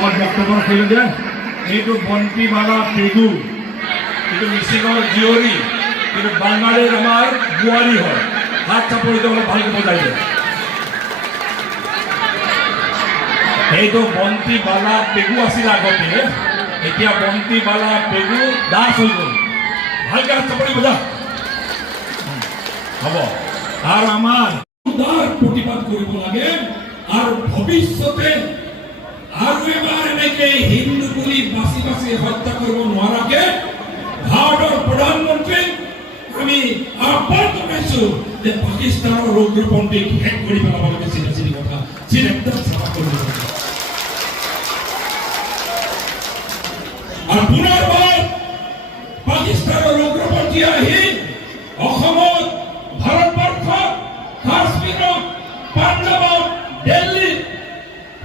আগত বক্তব্য ৰাখিলোঁ যে এইটো বন্তিমালা পেগু, এইটো মিচিঙৰ জীয়ৰী, কিন্তু বাঙালীৰ আমাৰ বোৱাৰী হয়। হাত চাপৰিটো অলপ ভালকৈ বজাই দিয়ে। এইটো বন্তিমালা পেগু আছিল আগতে, এতিয়া বন্তিমালা পেগু দাস হৈ গ'ল। ভালকৈ হাত চাপৰি বজা হ'ব। আৰু আমাৰ প্ৰতিবাদ কৰিব লাগে। আৰু ভৱিষ্যতে আৰু এবাৰ এনেকে হিন্দু বুলি বাছি বাছি হত্যা কৰিব নোৱাৰাকে ভাৰতৰ প্ৰধানমন্ত্ৰীক আমি আহ্বান জনাইছো যে পাকিস্তানৰ উগ্ৰপন্থীক শেষ কৰি পেলাব লাগে। চিধা চিধি কথা একদম চাফা কৰিব লাগে। আৰু পুনৰবাৰ পাকিস্তানৰ উগ্ৰপন্থী আহি অসমত, ভাৰতবৰ্ষত, কাশ্মীৰত, পাঞ্জাৱত, দিল্লীত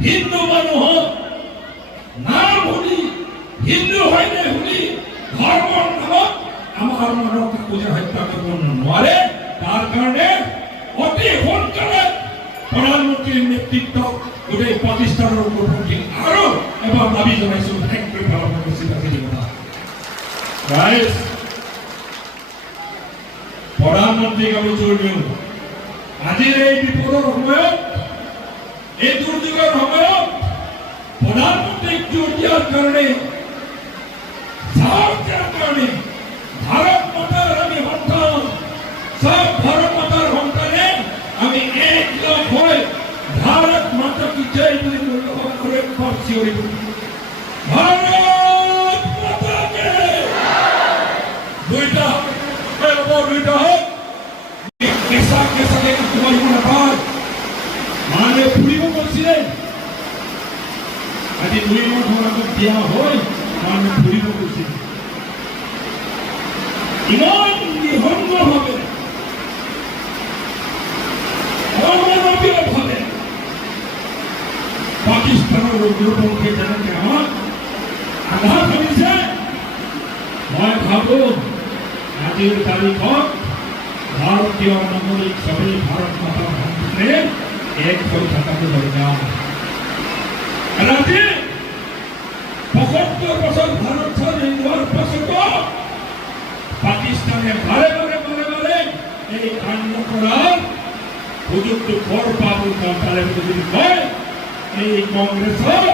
হিন্দু মানুহক নাম শুনি হিন্দু হয়নে শুনি ধৰ্মৰ নামত আমাৰ মানুহক পূজা হত্যা কৰিব নোৱাৰে। তাৰ কাৰণে অতি সোনকালে প্ৰধানমন্ত্ৰীৰ নেতৃত্বত গোটেই পাকিস্তানৰ উগ্ৰপন্থীক আৰু এবাৰ দাবী জনাইছো শেষ কৰি পেলাব লাগে। প্ৰধানমন্ত্ৰীক আমি জোৰ দিওঁ, আজিৰ এই বিপদৰ সময়ত, এই দুৰ্যোগৰ সময়ত প্ৰধানমন্ত্ৰীক জোৰ দিয়াৰ কাৰণে, সাহস দিয়াৰ কাৰণে ভাৰত মাতাৰ আমি সন্তান, সব ভাৰত মাতাৰ সন্তানে আমি একলগ হৈ ভাৰত মাতা কি জয় বুলি মূল্যবান কৰে চিঞৰি ভাৰত মাতাকে দুইটা হওক কেঁচা কেঁচাকে কৰিব নাপায়। মানে ফুৰিব গৈছিলে, আজি 2 মাহ আগত বিয়া হৈ মানুহ ফুৰিব গৈছিল। ইমান নিঃসংগভাৱে অমানৱীয়ভাৱে পাকিস্তানৰ উগ্ৰপন্থী যেনেকে আমাক আঘাত কৰিছে, মই ভাবো আজিৰ তাৰিখত ভাৰতীয় নাগৰিক সবেই ভাৰত মাতাৰ সন্তানে এক হৈ থকাটো দৰকাৰ। আজি 75 বছৰ ভাৰত স্বাধীন হোৱাৰ পাছতো পাকিস্তানে বাৰে বাৰে এই কাণ্ড কৰাৰ সুযোগটো কৰ পাব পালে বুলি কয়। এই কংগ্ৰেছৰ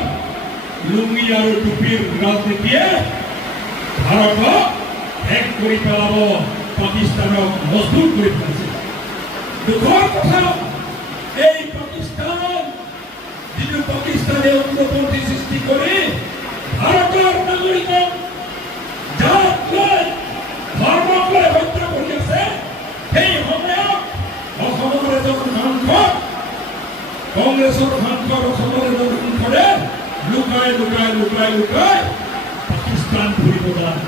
লুঙ্গি আৰু টুপিৰ ৰাজনীতিয়ে ভাৰতক শেষ কৰি পেলাব, পাকিস্তানক মজবুত কৰি পেলাইছে। দুখৰ কথা, এই পাকিস্তান যিটো পাকিস্তানে উগ্ৰপন্থী সৃষ্টি কৰি ভাৰতৰ নাগৰিকক জাত লৈ ধৰ্মক লৈ হত্যা কৰি আছে, সেই সময়ত অসমৰ এজন সাংসদ, কংগ্ৰেছৰ সাংসদ অসমৰ এজন সাংসদে লুকাই পাকিস্তান ঘূৰিব যায়।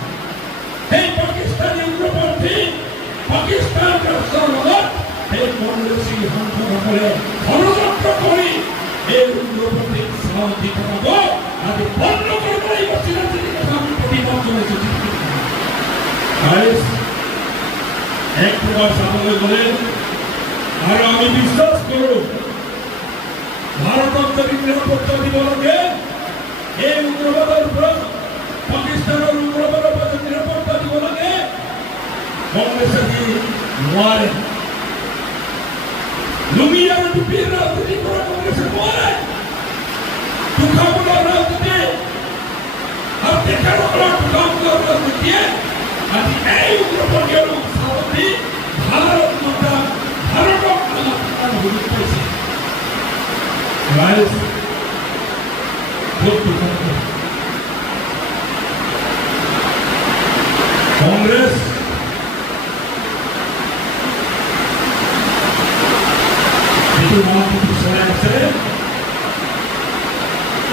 সেই পাকিস্তানী উগ্ৰপন্থী পাকিস্তান ৰাষ্ট্ৰৰ লগত সেই কংগ্ৰেছী সাংসদসকলে ষড়যন্ত্ৰ কৰি এই উগ্ৰপন্থীক চাওঁ দি থকাব আজি বন্ধ কৰিব লাগিব। চিধা চিধি কথা আমি প্ৰতিবাদ জনাইছো। এক প্ৰকাৰ চাবলৈ গ'লে আৰু আমি বিশ্বাস কৰোঁ ভাৰতক যদি নিৰাপত্তা দিব লাগে, এই উগ্ৰবাদৰ পৰা, পাকিস্তানৰ উগ্ৰবাদৰ পৰা যদি নিৰাপত্তা দিব লাগে, কংগ্ৰেছে নোৱাৰে। লুঙ্গি আৰু টুপিৰ ৰাজনীতি কৰা কংগ্ৰেছে নোৱাৰে। টুকামূলৰ ৰাজনীতি আৰু তেখেতসকলৰ টুকামূলৰ ৰাজনীতিয়ে আজি এই উগ্ৰপন্থী আৰু চাৱতী ভাৰত মাতা, ভাৰতক সুযোগ পাইছে। কংগ্ৰেছ যিটো ৰাজনীতি চলাই আছে,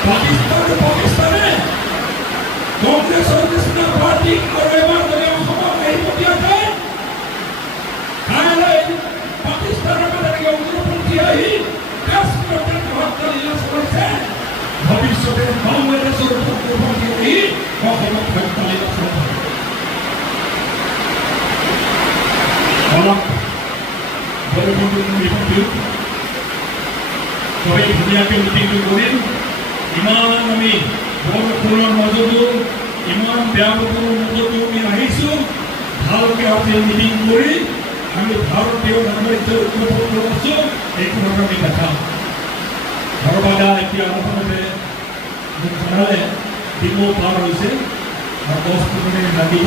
পাকিস্তানে কংগ্ৰেছৰ নিচিনা পাৰ্টি আৰু এবাৰ যদি অসমত আহিব দিয়া যায়, কাইলৈ পাকিস্তানৰ যেনেকৈ উগ্ৰপন্থী আহি কাশ্মীৰত হত্যা লীলা চলাইছে, ভৱিষ্যতে বাংলাদেশৰ উগ্ৰপন্থী আহি অসমত হত্যা লীলা চলাব। অলপ বৰষুণ সবাই ধুনীয়াকৈ মিটিংটো কৰিম। ইমান আমি বৰষুণৰ মাজতো ইমান বেয়া বতৰৰ মাজতো আমি আহিছোঁ ভালকৈ আজি মিটিং কৰি আমি ভাৰতীয় নাগৰিকত্ব উৎসৱ আছোঁ এইখনক আমি দেখাম ধৰ্মদা এতিয়া প্ৰথমতে মোক জনালে ডিমৌ পাৰ হৈছে আৰু 10 মিনিট লাগিব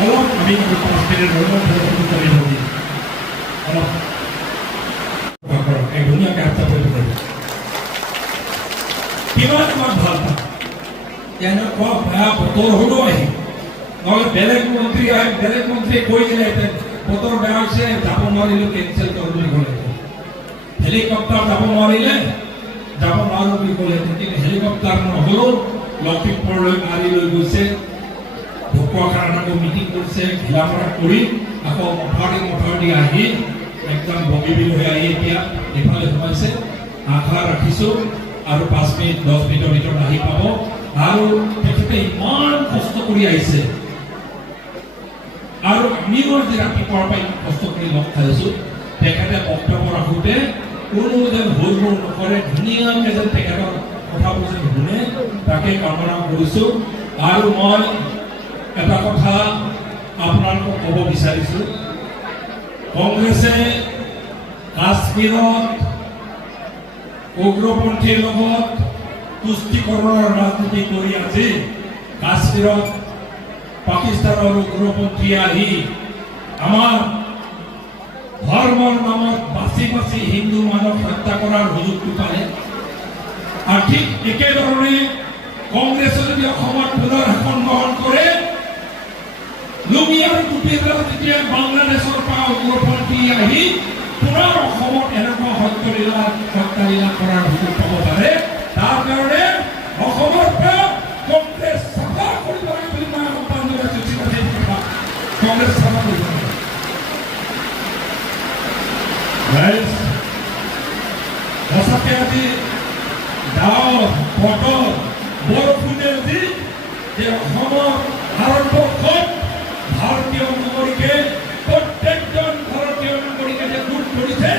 অলপ আমি 5 মিনিট ধৰ্ম কৰি দিম অলপ এই ধুনীয়াকৈ আত্মা কৰি দিম কিমান আমাক ভাল পায় এনেকুৱা বেয়া বতৰ হ'লেও আহি নহ'লে বেলেগ মন্ত্ৰীয়ে কৈ দিলেহেঁতেন বতৰ বেয়া হৈছে যাব নোৱাৰিলোঁ কেঞ্চেল কৰোঁ বুলি ক'লে হেলিকপ্টাৰ যাব নোৱাৰিলে যাব নোৱাৰোঁ বুলি ক'লেহেঁতেন কিন্তু হেলিকপ্টাৰ নহ'লেও লখিমপুৰলৈ মাৰি লৈ গৈছে ঢকুৱাখানাত আকৌ মিটিং কৰিছে ঘিলামৰা কৰি আকৌ মথাউৰি আহি একদম বগীবিল হৈ আহি এতিয়া এইফালে সোমাইছে আশা ৰাখিছোঁ আৰু 5 মিনিট 10 মিনিটৰ ভিতৰত আহি পাব আৰু তেখেতে ইমান কষ্ট কৰি আহিছে আৰু আমিও আজি ৰাতিপুৱাৰ পৰা ইমান কষ্ট কৰি লগ খাইছোঁ তেখেতে বক্তব্য ৰাখোঁতে কোনো যেন ভুল নকৰে ধুনীয়াকৈ যেন তেখেতৰ কথাবোৰ যেন শুনে তাকে কামনা কৰিছোঁ আৰু মই এটা কথা আপোনালোকক ক'ব বিচাৰিছোঁ কংগ্ৰেছে কাশ্মীৰত উগ্ৰপন্থীৰ লগত তুষ্টিকৰণৰ ৰাজনীতি কৰি আজি কাশ্মীৰত পাকিস্তানৰ উগ্ৰপন্থী আহি আমাৰ ধৰ্মৰ নামত বাছি বাছি হিন্দু মানুহ হত্যা কৰাৰ সুযোগটো পালে আৰু ঠিক একেধৰণে কংগ্ৰেছে যদি অসমত পুনৰ শাসন গ্ৰহণ কৰে লুঙি আৰু টুপিৰ যেতিয়া বাংলাদেশৰ পৰা উগ্ৰপন্থী আহি পুনৰ অসমত এনেকুৱা হত্যালীলা কৰাৰ সুযোগ পাব পাৰে তাৰ কাৰণে অসমৰ পৰা কংগ্ৰেছ চাফা কৰিব লাগে বুলি মই আহ্বান জনাইছোঁ কংগ্ৰেছ চাফা কৰিব লাগে সঁচাকৈ আজি ডাৱৰ বতৰ বৰষুণে আজি যে অসমৰ ভাৰতবৰ্ষত ভাৰতীয় নাগৰিকে প্ৰত্যেকজন ভাৰতীয় নাগৰিকে যে দুখ কৰিছে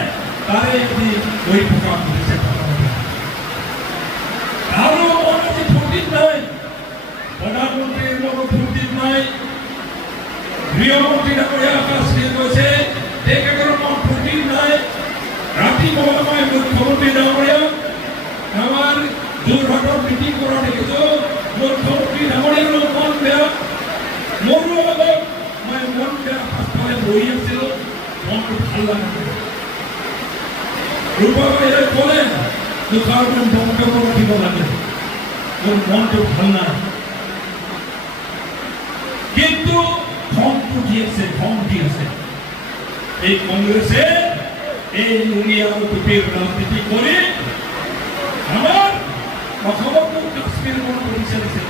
তাৰে আজি গৈ প্ৰকাশ কৰিছে আৰু মন আজি ফূৰ্তিত নাই প্ৰধানমন্ত্ৰীৰ লগত ফূৰ্তিত নাই গৃহমন্ত্ৰী ডাঙৰীয়া কাশ্মীৰ গৈছে তেখেতৰ মন ফূৰ্তিত নাই ৰাতিপুৱা মই মুখ্যমন্ত্ৰী ডাঙৰীয়া আমাৰ যোৰহাটত মিটিং কৰা দেখিছোঁ মুখ্যমন্ত্ৰী ডাঙৰীয়াৰো মন বেয়া মোৰো লগত মই মন বেয়া পাছফালে বহি আছিলোঁ মনটো ভাল লগা ৰূপাবাৰীয়ে ক'লে দুষাৰমান বক্তব্য ৰাখিব লাগে মোৰ মনটো ভাল নাই কিন্তু খং উঠি আছে এই কংগ্ৰেছে এই লুঙি আৰু টুপিৰ ৰাজনীতি কৰি আমাৰ অসমকো কাশ্মীৰ কৰিব বিচাৰিছে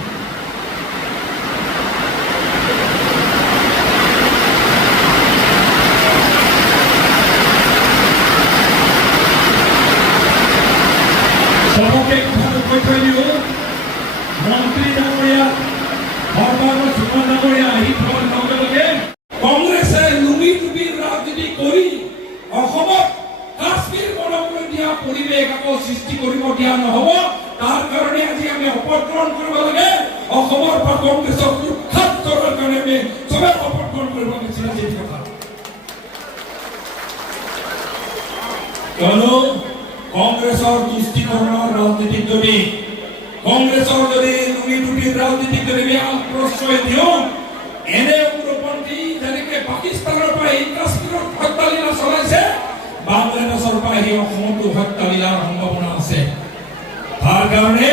সবকে কথাটো কৈ থৈ দিওঁ মন্ত্ৰী ডাঙৰীয়া সৰ্বাংগ সুমন ডাঙৰীয়া আহি পোৱাৰ লগে লগে কংগ্ৰেছে লুঙি টুপিৰ ৰাজনীতি কৰি অসমত কাশ্মীৰ বনাবলৈ দিয়া পৰিৱেশ আকৌ সৃষ্টি কৰিব দিয়া নহ'ব তাৰ কাৰণে আজি আমি শপত গ্ৰহণ কৰিব লাগে অসমৰ পৰা কংগ্ৰেছক উৎখাত কৰাৰ কাৰণে আমি চবে শপত গ্ৰহণ কৰিব বিচাৰিছোঁ এই কথা কিয়নো কংগ্ৰেছৰ তুষ্টিকৰণৰ ৰাজনীতিক যদি কংগ্ৰেছৰ যদি লুঙি টুপিৰ ৰাজনীতিক যদি আমি প্ৰশ্ৰয় দিওঁ এনে উগ্ৰপন্থী যেনেকৈ পাকিস্তানৰ পৰা এই কাশ্মীৰত হত্যালীলা চলাইছে বাংলাদেশৰ পৰা এই অসমতো হত্যালীলাৰ সম্ভাৱনা আছে তাৰ কাৰণে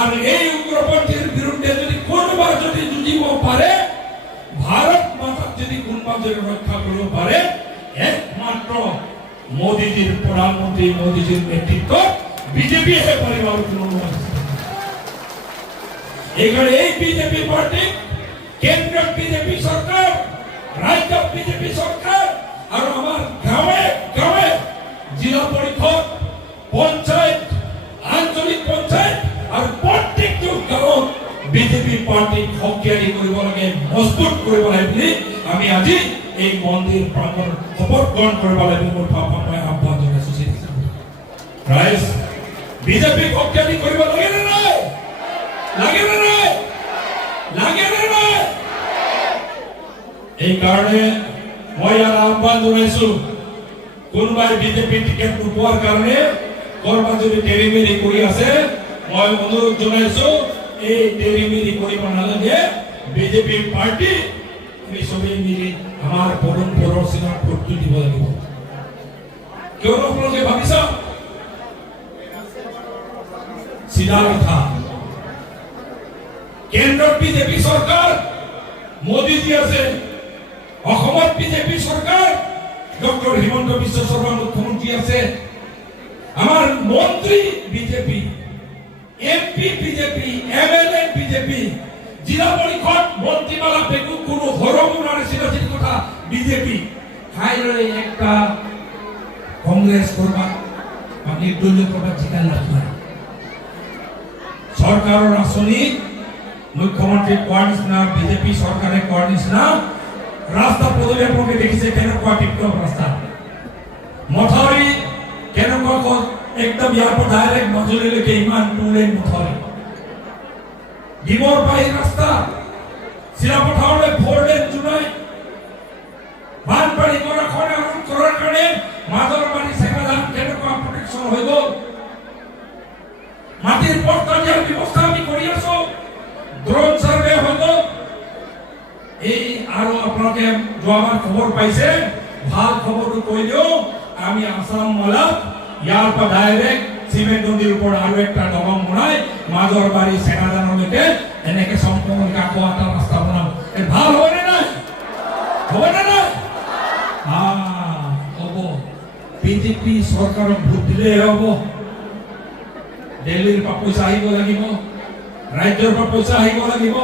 আৰু এই উগ্ৰপন্থীৰ বিৰুদ্ধে যদি কোনোবা যদি যুঁজিব পাৰে ভাৰত মাতাক যদি কোনোবা যদি ৰক্ষা কৰিব পাৰে একমাত্ৰ মোদীজীৰ প্ৰধানমন্ত্ৰী মোদীজীৰ নেতৃত্বত বিজেপিয়ে পাৰিব আৰু কোনো এইকাৰণে এই বিজেপি পাৰ্টি কেন্দ্ৰত বিজেপি চৰকাৰ ৰাজ্যত বিজেপি চৰকাৰ আৰু আমাৰ গাঁৱে গাঁৱে জিলা পৰিষদ পঞ্চায়ত আঞ্চলিক পঞ্চায়ত আৰু প্ৰত্যেকটো গাঁৱত বিজেপি পাৰ্টিক শক্তিশালী কৰিব লাগে মজবুত কৰিব লাগে বুলি আমি আজি এই মন্দিৰ প্ৰাংগণ শপত গ্ৰহণ কৰিব লাগে মোৰ মই আহ্বান জনাইছোঁ ৰাইজ বিজেপি শক্তিশালী কৰিব লাগে নে নাই? লাগে নে নাই? লাগে নে নাই? এই কাৰণে মই ইয়াৰ আহ্বান জনাইছো, কোনোবাই বিজেপি টিকেট নোপোৱাৰ কাৰণে কৰবাত যদি তেৰিমেৰি কৰি আছে, মই অনুৰোধ জনাইছো এই তেৰিমেৰি কৰিব নালাগে। বিজেপি পাৰ্টি আমি সবেই মিলি আমাৰ পৰম্পৰাৰ চিনাত ভোটটো দিব লাগিব। কিয়নো আপোনালোকে ভাবিছ চিধা কথা, কেন্দ্ৰত বিজেপি চৰকাৰ মোদীজী আছে, অসমত বিজেপি চৰকাৰ ডক্টৰ হিমন্ত বিশ্ব শৰ্মা মুখ্যমন্ত্ৰী আছে, আমাৰ মন্ত্ৰী BJP, MP BJP, MLA BJP, জিলা পৰিষদ মন্ত্ৰীমালা পেকু কোনো হৰমুনাৰ চিনাচিৰ কথা বিজেপি খাইলৈ একটা কংগ্রেস করবা বা নির্দলীয় করবা জিকা লাভ নাই। সরকারের আসনি মুখ্যমন্ত্রী কোয়ার নিচিনা, বিজেপি সরকারে কোয়ার নিচিনা রাস্তা পদূলি আপনাকে দেখিছে কেনেকুৱা টিপটপ ৰাস্তা, মথাউৰি কেনেকুৱা একদম ইয়াৰ পৰা ডাইৰেক্ট মাজুলীলৈকে ইমান 2 লেন মথাউৰি, ডিমৰ পাই ৰাস্তা, চিৰাপথাৰলৈ 4 লেন জুনাই, বানপানী কৰাৰ কাৰণে মাজৰ পানী চেকাদান কেনেকুৱা প্ৰটেকশ্যন হৈ গ'ল, মাটিৰ পট্টা দিয়াৰ ব্যৱস্থা আমি কৰি আছো, ড্ৰোন সাৰ্ভে হৈ গ'ল। এই আৰু আপোনালোকে যোৱাবাৰ খবৰ পাইছে, ভাল খবৰটো কৈ দিও, আমি আসাম মালাত ইয়াৰ পৰা ডাইৰেক্ট সিমেন্ট নদীৰ ওপৰত আৰু একটা দলং বনাই মাজৰ বাৰী চেকাদানলৈকে এনেকে সম্পূৰ্ণ কাকো এটা ৰাস্তা বনাম। এই ভাল হয় নে নাই? হ'ব নে নাই? হ'ব। বিজেপি চৰকাৰক ভোট দিলে হ'ব। দিল্লীৰ পৰা পইচা আহিব লাগিব, ৰাজ্যৰ পৰা পইচা আহিব লাগিব,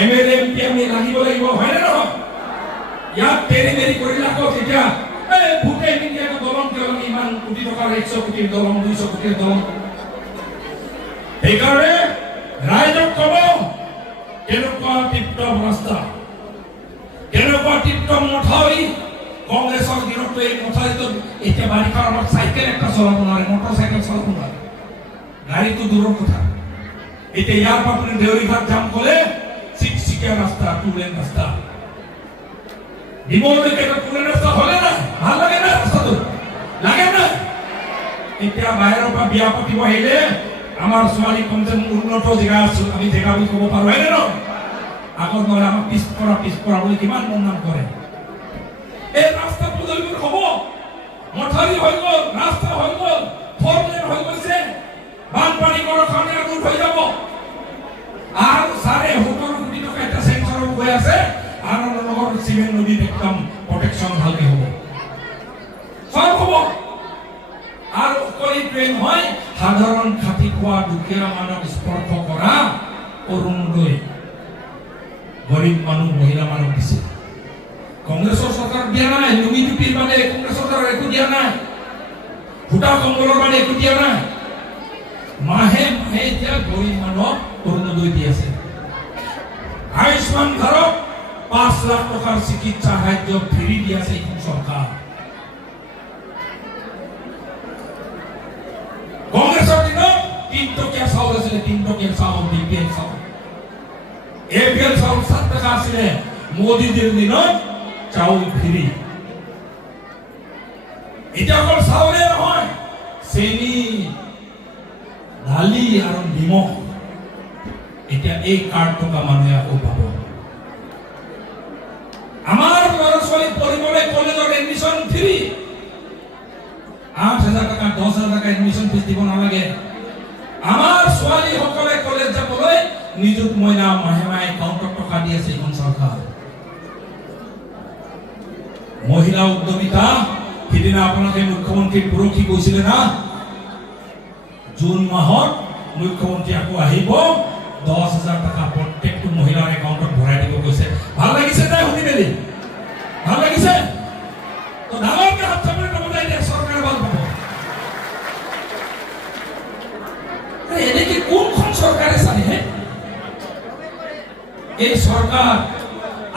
এমএলএ এমপি আমি লাগিব লাগিব, হয় নে নহয়? ইয়াত তেৰি কৰি ৰাখো, তেতিয়া ভোটে নিদিয়াকৈ দলং দলং ইমান কোটি টকাৰ 100 কোটিৰ দলং, 200 কোটিৰ দলং। সেইকাৰণে ৰাইজক ক'ব কেনেকুৱা টিপটপ ৰাস্তা, কেনেকুৱা টিপটপ মথাউৰি। কংগ্ৰেছৰ দিনতো এই মথাউৰিটো এতিয়া বাৰিষাৰ সময়ত চাইকেল একটা চলাব নোৱাৰে, মটৰ চাইকেল চলাব নোৱাৰে, গাড়ীটো দূৰৰ কথা। এতিয়া ইয়াৰ পৰা আপুনি দেউৰীঘাট যাম ক'লে চিকচিকীয়া ৰাস্তা, 2 লেন ৰাস্তা, ডিমৌলৈকে এটা 2 লেন ৰাস্তা হ'লে নাই? ভাল লাগে না ৰাস্তাটো? লাগে না? এতিয়া বাহিৰৰ পৰা বিয়া পাতিব আহিলে আমাৰ ছোৱালী কমচে কম উন্নত জেগা আছো, আমি জেগা বুলি ক'ব পাৰো, হয় নে নহয়? আগত নহ'লে আমাক পিছপৰা বুলি কিমান বদনাম কৰে। এই ৰাস্তা পদূলিবোৰ হ'ব, মথাউৰি হৈ গ'ল, ৰাস্তা হৈ গ'ল, 4 লেন হৈ গৈছে, বানপানী কৰাৰ কাৰণে ৰোড হৈ যাব, আৰু 17.5 কোটি টকা এটা চেঞ্চৰ হৈ আছে, আৰু নগৰ চিমেন্ট নদীত একদম প্ৰটেকশ্যন ভালকে হ'ব, সব হ'ব। আৰু অকল নহয়, সাধাৰণ খাতি খোৱা দুখীয়া মানুহক স্পৰ্শ কৰা অৰুণোদয় গৰীব মানুহ, মহিলা মানুহ দিছে। কংগ্ৰেছৰ চৰকাৰ দিয়া নাই, লুঙি টুপিৰ মানে কংগ্ৰেছ চৰকাৰৰ একো দিয়া নাই, ভোটা কম্বলৰ মানে একো দিয়া নাই। মাহে মাহে এতিয়া গৰীব মানুহক অৰুণোদয় দি আছে। আয়ুষ্মান ভাৰত 5 লাখ টকাৰ চিকিৎসা সাহায্য ফ্ৰী দি আছে এইখন চৰকাৰ। কংগ্ৰেছৰ দিনত 3 টকীয়া চাউল আছিলে, 3 টকীয়া চাউল, বিপিএল চাউল, এপিএল চাউল 7 টকা আছিলে। মোদীজীৰ দিনত চাউল ফ্ৰী। এতিয়া অকল চাউলে নহয়, চেনি, দালি আৰু নিমখ এতিয়া এই কাৰ্ড থকা মানুহে আকৌ পাব। আমাৰ ল'ৰা ছোৱালী পঢ়িবলৈ কলেজৰ এডমিশ্যন ফ্ৰী, 8,000 টকা 10,000 টকা এডমিশ্যন ফিজ দিব নালাগে। আমাৰ ছোৱালীসকলে কলেজ যাবলৈ নিযুত মইনা মাহে মাহে একাউণ্টত টকা দি আছে এইখন চৰকাৰ। মহিলা উদ্যমিতা, সিদিনা আপোনালোকে মুখ্যমন্ত্ৰী পৰহি কৈছিলে না, জুন মাহত মুখ্যমন্ত্ৰী আকৌ আহিব, 10,000 টকা প্ৰত্যেকটো মহিলাৰ একাউণ্টত ভৰাই দিব কৈছে। ভাল লাগিছে নাই শুনি মেলি? ভাল লাগিছে? তো ডাঙৰকে হাত চাপৰি নবজাই দিয়ে, চৰকাৰে ভাল পাব। এনেকে কোনখন চৰকাৰে চালে? এই চৰকাৰ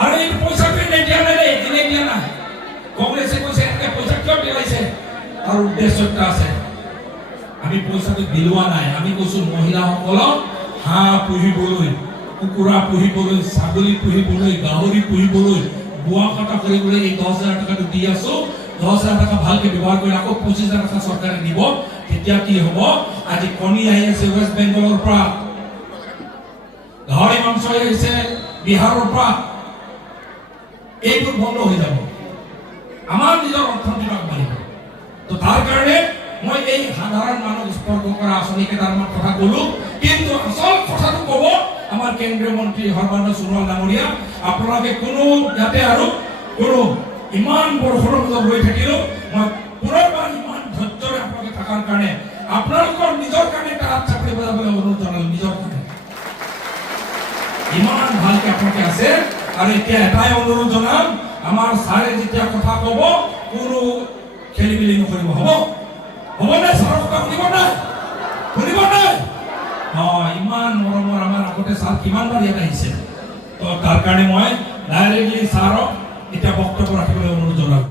আৰু এই পইচাটো এনে দিয়া নাই, এনে দিয়া নাই। কংগ্ৰেছে কৈছে এনেকে পইচা কিয় দিলাইছে, আৰু উদ্দেশ্য আছে। আমি পইচাটো বিলোৱা নাই। আমি কৈছো মহিলাসকলক হাঁহ পুহিবলৈ, কুকুৰা পুহিবলৈ, ছাগলী পুহিবলৈ, গাহৰি পুহিবলৈ, বোৱা কটা কৰিবলৈ এই 10,000 টকাটো দি আছো। 10,000 টকা ভালকে ব্যৱহাৰ কৰি আকৌ 25,000 টকা চৰকাৰে দিব। তেতিয়া কি হ'ব, আজি কণী আহি আছে ৱেষ্ট বেংগলৰ পৰা, গাহৰি মাংস আহিছে বিহাৰৰ পৰা, এইবোৰ বন্ধ হৈ যাব, আমাৰ নিজৰ অৰ্থনীতি আগবাঢ়িব। তো তাৰ কাৰণে মই এই সাধাৰণ মানুহ স্পৰ্শ কৰা আঁচনি কেইটামান কথা ক'লো, কিন্তু আচল কথাটো ক'ব আমাৰ কেন্দ্ৰীয় মন্ত্ৰী সৰ্বানন্দ সোণোৱাল ডাঙৰীয়া। আপোনালোকে কোনো ইয়াতে আৰু কোনো ইমান বৰষুণৰ মাজত ৰৈ থাকিলেও মই পুনৰবাৰ ইমান ধৈৰ্যৰে আপোনালোকে থকাৰ কাৰণে আপোনালোকৰ নিজৰ কাৰণে এটা হাত চাপৰি বজাবলৈ অনুৰোধ জনালো। নিজৰ কাৰণে ইমান ভালকে আপোনালোকে আছে। আৰু এতিয়া এটাই অনুৰোধ জনাম, আমাৰ ছাৰে যেতিয়া কথা ক'ব কোনো খেলি মেলি নকৰিব। হ'ব হ'ব নাই? ছাৰৰ কথা শুনিব নাই? শুনিব নাই? ইমান মৰমৰ আমাৰ আগতে ছাৰ কিমানবাৰ ইয়াত আহিছে। তো তাৰ কাৰণে মই ডাইৰেক্টলি ছাৰক এতিয়া বক্তব্য ৰাখিবলৈ অনুৰোধ জনাম।